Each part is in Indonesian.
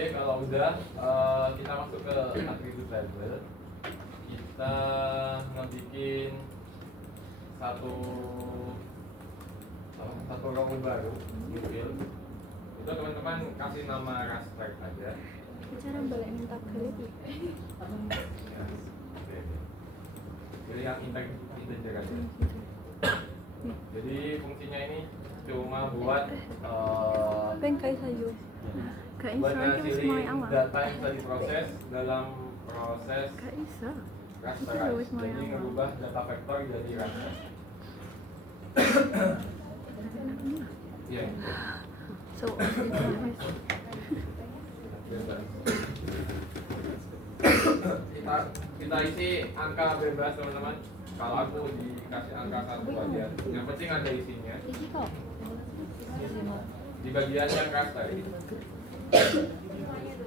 Oke, kalau udah kita masuk ke atribut label. Kita ngebikin satu row baru, new field. Itu teman-teman kasih nama raster aja. Cara balik minta balik ya. Ya, oke. Pilih yang integer aja. Jadi fungsinya ini cuma buat Bengkai sayu. Gak buat bisa itu ngasilin mulai awal. data yang sudah diproses dalam proses Gak bisa. rasterize. Jadi ngerubah data vektor jadi raster. Iya. So, kita isi angka bebas teman-teman. Kalau aku dikasih angka 1 aja, yang penting ada isinya. ini kok. Di bagian yang raster ini.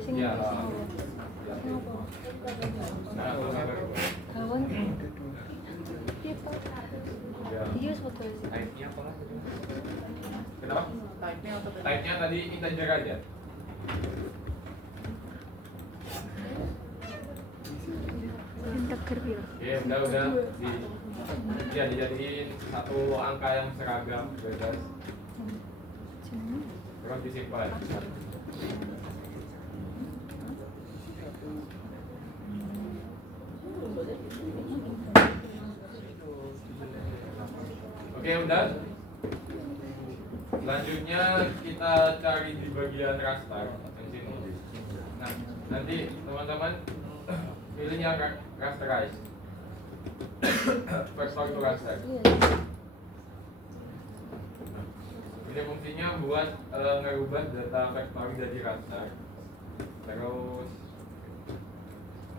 Sing Ya. Nah, kawan. ya. Dia foto sih. Type-nya apa lah? Kenapa? Type-nya tadi integer aja. Integer ya. Oke, udah ya dijadiin satu angka yang seragam bebas. Terus disimpan. Oke, udah. Selanjutnya kita cari di bagian raster di sini. Nah, nanti teman-teman pilih yang rasterize. Vektor to raster. Ini fungsinya buat ngerubah data vektor jadi raster. Terus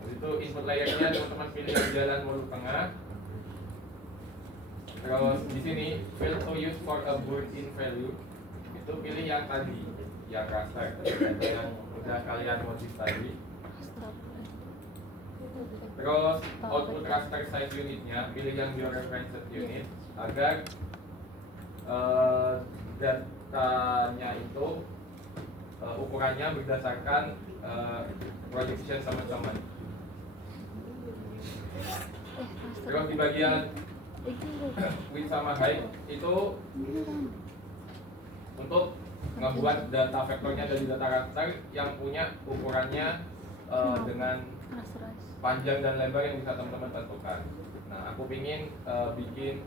itu input layernya teman-teman pilih yang jalan mulut tengah. Terus di sini field to use for a built-in value itu pilih yang tadi, yang raster, yang udah kalian modif tadi. Terus output raster size unitnya pilih yang your reference unit agar datanya itu ukurannya berdasarkan projection teman-teman. Terus di bagian width sama height itu untuk ngebuat data vektornya dari data raster yang punya ukurannya dengan panjang dan lebar yang bisa teman-teman tentukan. Nah, aku ingin bikin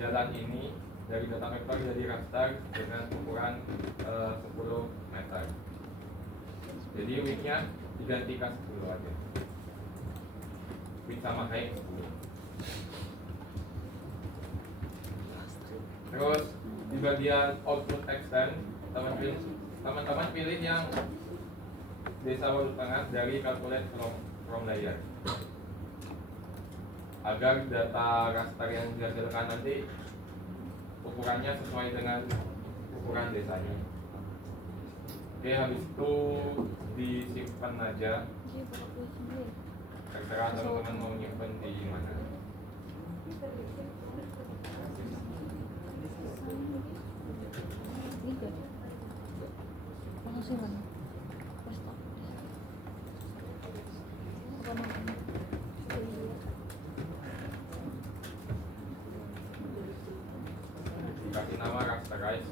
jalan ini dari data vektor jadi raster dengan ukuran 10 meter. Jadi width-nya diganti ke 10 aja. Width sama height 10. Terus di bagian output extend teman-teman pilih yang desa mulut tengah dari calculate from layer agar data raster yang dihasilkan nanti ukurannya sesuai dengan ukuran desanya. Oke, habis itu disimpan aja. Terserah teman-teman mau nyimpen di mana. Kasih nama rasterize.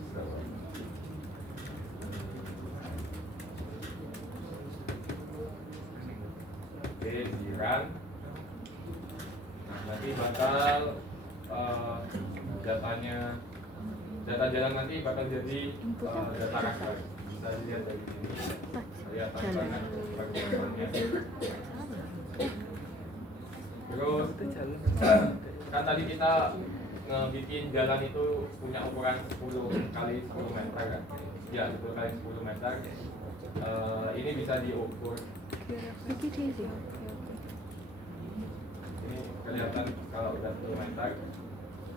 Oke, di run. Nah, nanti bakal data jalan nanti bakal jadi data raster. Bisa dilihat dari sini. Kelihatan banget perkembangannya. Terus kan tadi kita bikin jalan itu punya ukuran 10 kali 10 meter kan? Ya, 10 kali 10 meter. Ini bisa diukur. Ini kelihatan kalau udah 10 meter.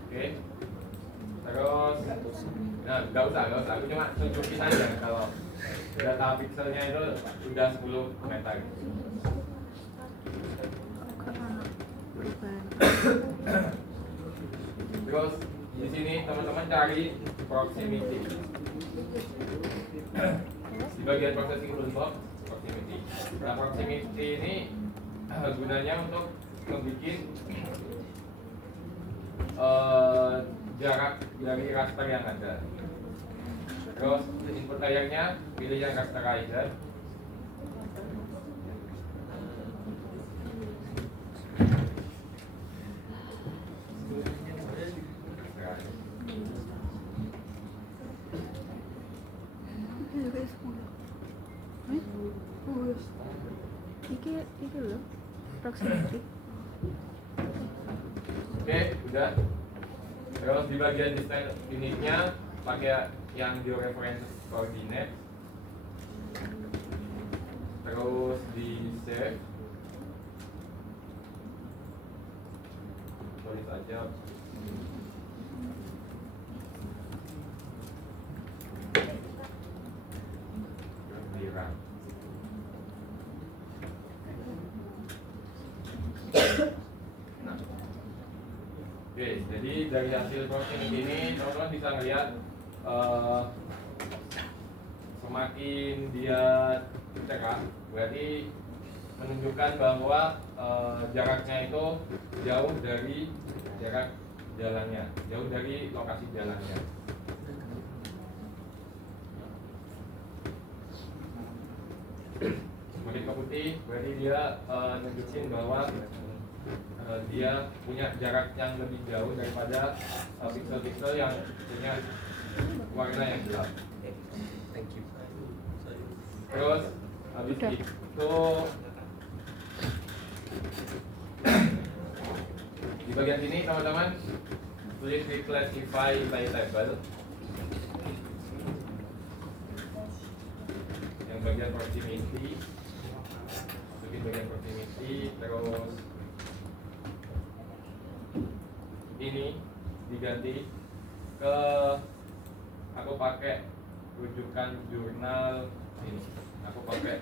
Oke. Terus, nah nggak usah. Aku cuma tunjukin aja kalau data pixelnya itu udah 10 meter. Terus di sini teman-teman cari proximity. Di bagian processing toolbox Nah, proximity ini gunanya untuk membuat jarak dari raster yang ada. Terus input layernya pilih yang rasterizer. Iki loh, proximity. Oke, udah. Terus di bagian distance unitnya pakai yang georeference coordinate. Terus di save. Tulis aja. Terus di run. Nah. Oke, jadi dari hasil proximity ini teman-teman bisa ngelihat semakin dia cerah, berarti menunjukkan bahwa jaraknya itu jauh dari jarak jalannya, jauh dari lokasi jalannya. Semakin ke putih, berarti dia nunjukin bahwa dia punya jarak yang lebih jauh daripada pixel-pixel yang punya warna yang gelap. Terus habis itu di bagian sini teman-teman tulis classify by table. Yang bagian proximity, masukin bagian proximity, terus ini diganti ke, aku pakai rujukan jurnal ini, aku pakai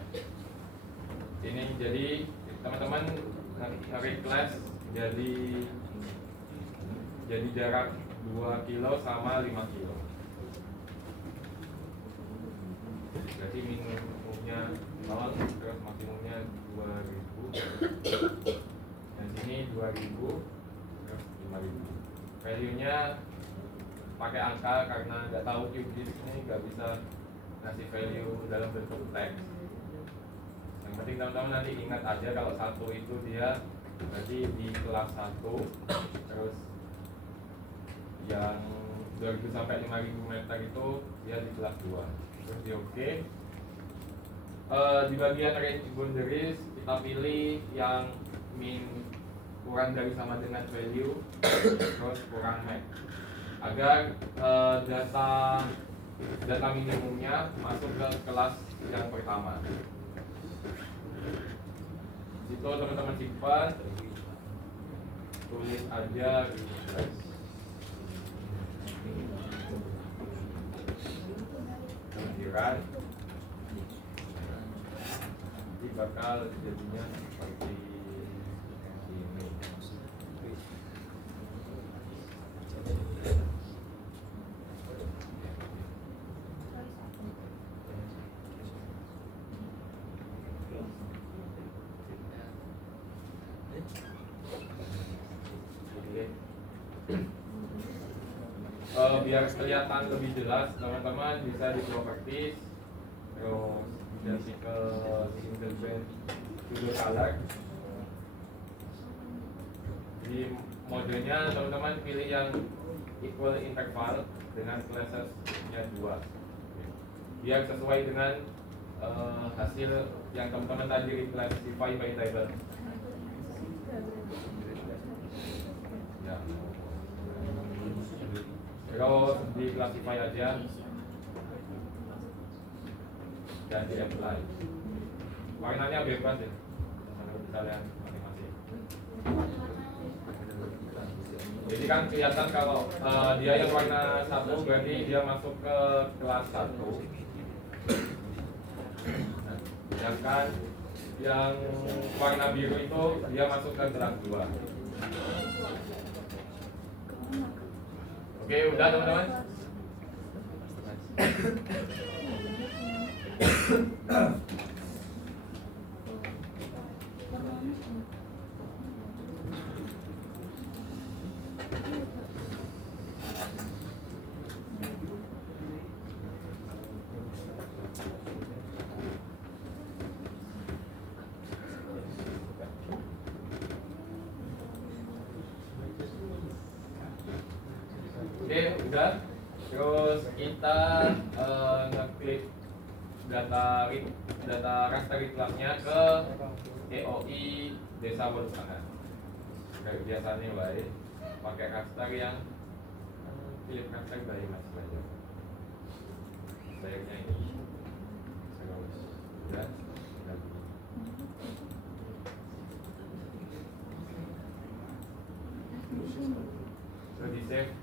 ini. Jadi teman-teman nge-read class jadi jarak 2 kilo sama 5 kilo. Berarti minimumnya 0, terus maksimumnya 2000. Dan sini 2000, terus 5000. Value-nya pakai angka karena nggak tahu QGIS ini nggak bisa ngasih value dalam bentuk teks. Yang penting teman-teman nanti ingat aja kalau 1 itu dia berarti di kelas 1, terus yang 2000 sampai 5000 meter itu dia di kelas 2. Terus di OK. Di bagian range boundaries kita pilih yang min kurang dari sama dengan value, terus kurang max, agar data minimumnya masuk ke kelas yang pertama. Situ teman-teman simpan, tulis aja refresh. Kemudian nanti bakal jadinya seperti ini. Biar kelihatan lebih jelas, teman-teman bisa di properties, terus ganti ke single band pseudo color. Di modenya teman-teman pilih yang equal interval dengan classes-nya 2, biar sesuai dengan hasil yang teman-teman tadi classify by table. Ya. Terus di classify aja dan di apply. Warnanya bebas ya, bisa lihat masing-masing. Jadi kan kelihatan kalau dia yang warna 1 berarti dia masuk ke kelas 1. Sedangkan yang warna biru itu dia masuk ke kelas 2. Oke, udah teman-teman. Oke, udah. Terus kita ngeklik data raster iklannya ke EOI Desa Berusaha. Kayak biasanya baik, pakai raster yang pilih raster baik mas belajar. Baiknya ini. Terus, udah. Sudah di save.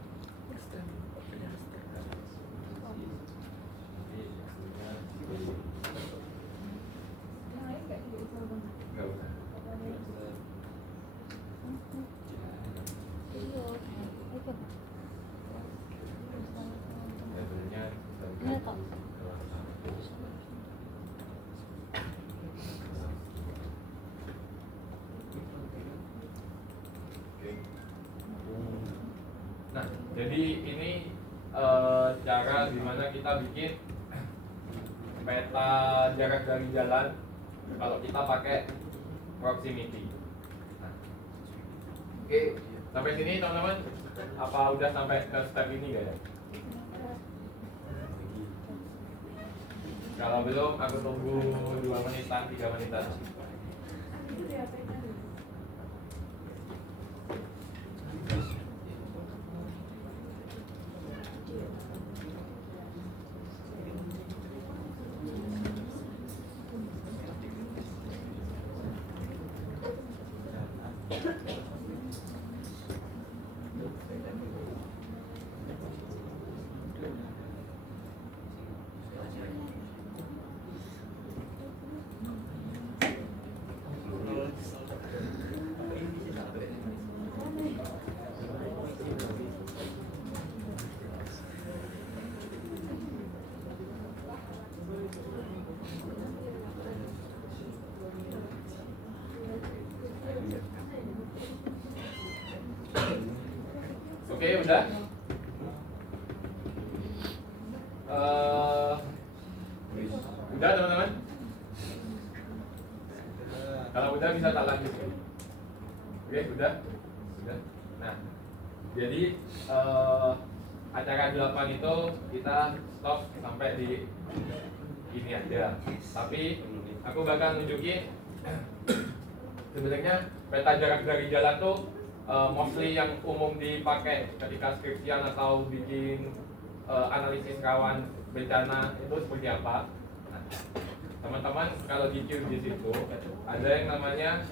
Nggak usah. Labelnya Iya, Kak. Oke. Nah, jadi ini cara dimana kita bikin peta jarak dari jalan kalau kita pakai proximity. Nah, oke, sampai sini teman-teman, apa udah sampai ke step ini gak ya? Kalau belum, aku tunggu 2 menitan, 3 menitan. Oke, udah. Udah teman-teman. Kalau udah bisa tak lanjut ya. Oke, udah. Nah, jadi acara 8 itu kita stop sampai di ini aja. Tapi aku bakal nunjukin sebenarnya peta jarak dari jalan tuh mostly yang umum dipakai ketika skripsian atau bikin analisis rawan bencana itu seperti apa. Nah, teman-teman kalau di QGIS itu ada yang namanya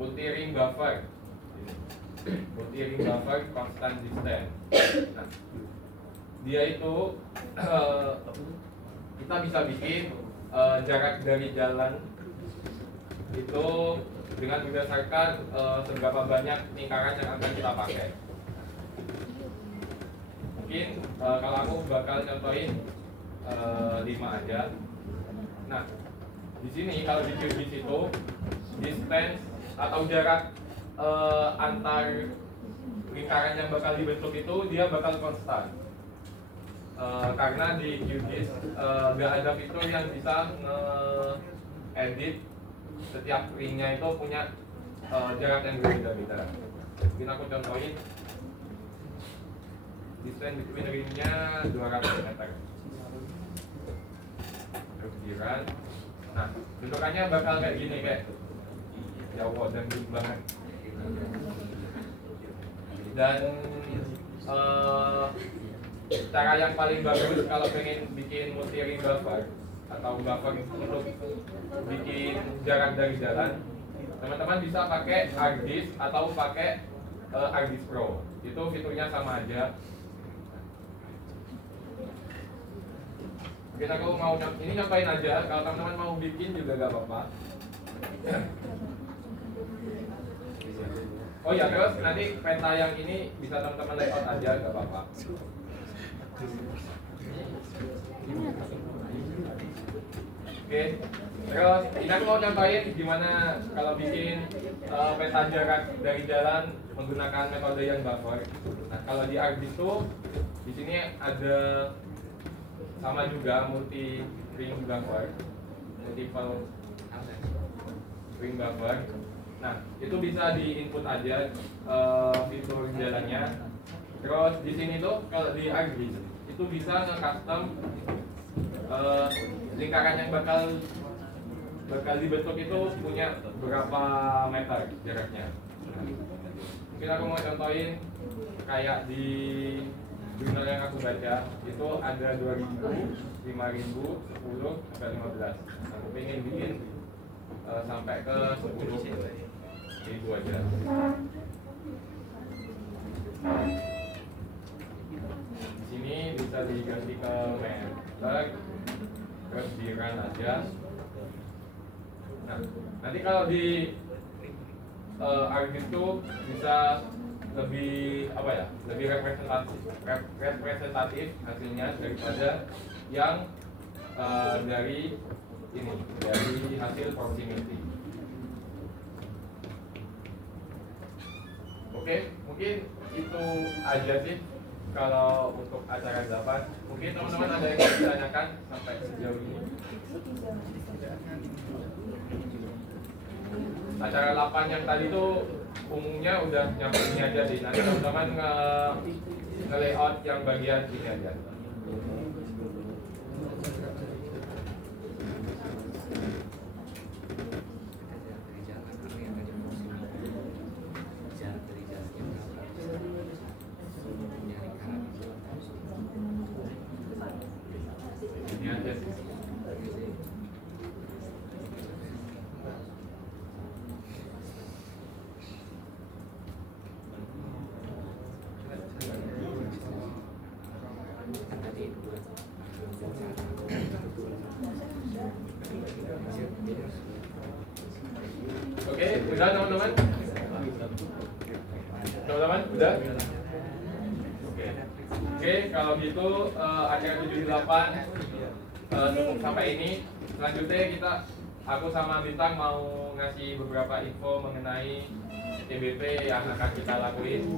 multi-ring buffer, multi-ring buffer constant distance. Nah, dia itu kita bisa bikin jarak dari jalan itu dengan berdasarkan seberapa banyak lingkaran yang akan kita pakai. Mungkin kalau aku bakal contohin 5 aja. Nah, di sini kalau di QGIS itu distance atau jarak antar lingkaran yang bakal dibentuk itu dia bakal konstan. Karena di QGIS nggak ada fitur yang bisa nge-edit setiap ringnya itu punya jarak yang berbeda-beda. Mungkin aku contohin distance between ringnya 200 meter. Kepikiran. Nah, bentukannya bakal kayak gini, kayak Jawa dan banget. Dan cara yang paling bagus kalau pengen bikin multi-ring buffer atau buffer untuk bikin jarak dari jalan, teman-teman bisa pakai ArcGIS atau pakai ArcGIS Pro. Itu fiturnya sama aja. Mungkin aku mau ini nyobain aja. Kalau teman-teman mau bikin juga gak apa-apa. Oh ya, terus nanti peta yang ini bisa teman-teman layout aja, gak apa-apa. Oke, terus ini aku mau contohin gimana kalau bikin peta jarak dari jalan menggunakan metode yang buffer. Nah, kalau di ArcGIS itu di sini ada sama juga multi ring buffer, multiple ring buffer. Nah, itu bisa di input aja fitur jalannya. Terus di sini tuh kalau di ArcGIS itu bisa nge-custom lingkaran yang bakal dibentuk itu punya berapa meter jaraknya. Mungkin aku mau contohin kayak di jurnal yang aku baca itu ada 2000, 5000, 10, sampai 15. Aku pengen bikin sampai ke 10.000 aja. Di sini bisa diganti ke meter, terus di run aja. Nah, nanti kalau di ArcGIS itu bisa lebih apa ya, lebih representatif hasilnya daripada yang dari ini, dari hasil proximity. Oke, mungkin itu aja sih kalau untuk acara 8. Mungkin teman-teman ada yang mau ditanyakan sampai sejauh ini. Acara 8 yang tadi tuh umumnya udah nyampe ini aja sih. Nanti teman-teman nge-layout yang bagian ini aja. Ini aja sih. Oke, udah teman-teman? Teman-teman, udah? Oke, kalau gitu acara 78 cukup sampai ini. Selanjutnya aku sama Bintang mau ngasih beberapa info mengenai TBP yang akan kita lakuin.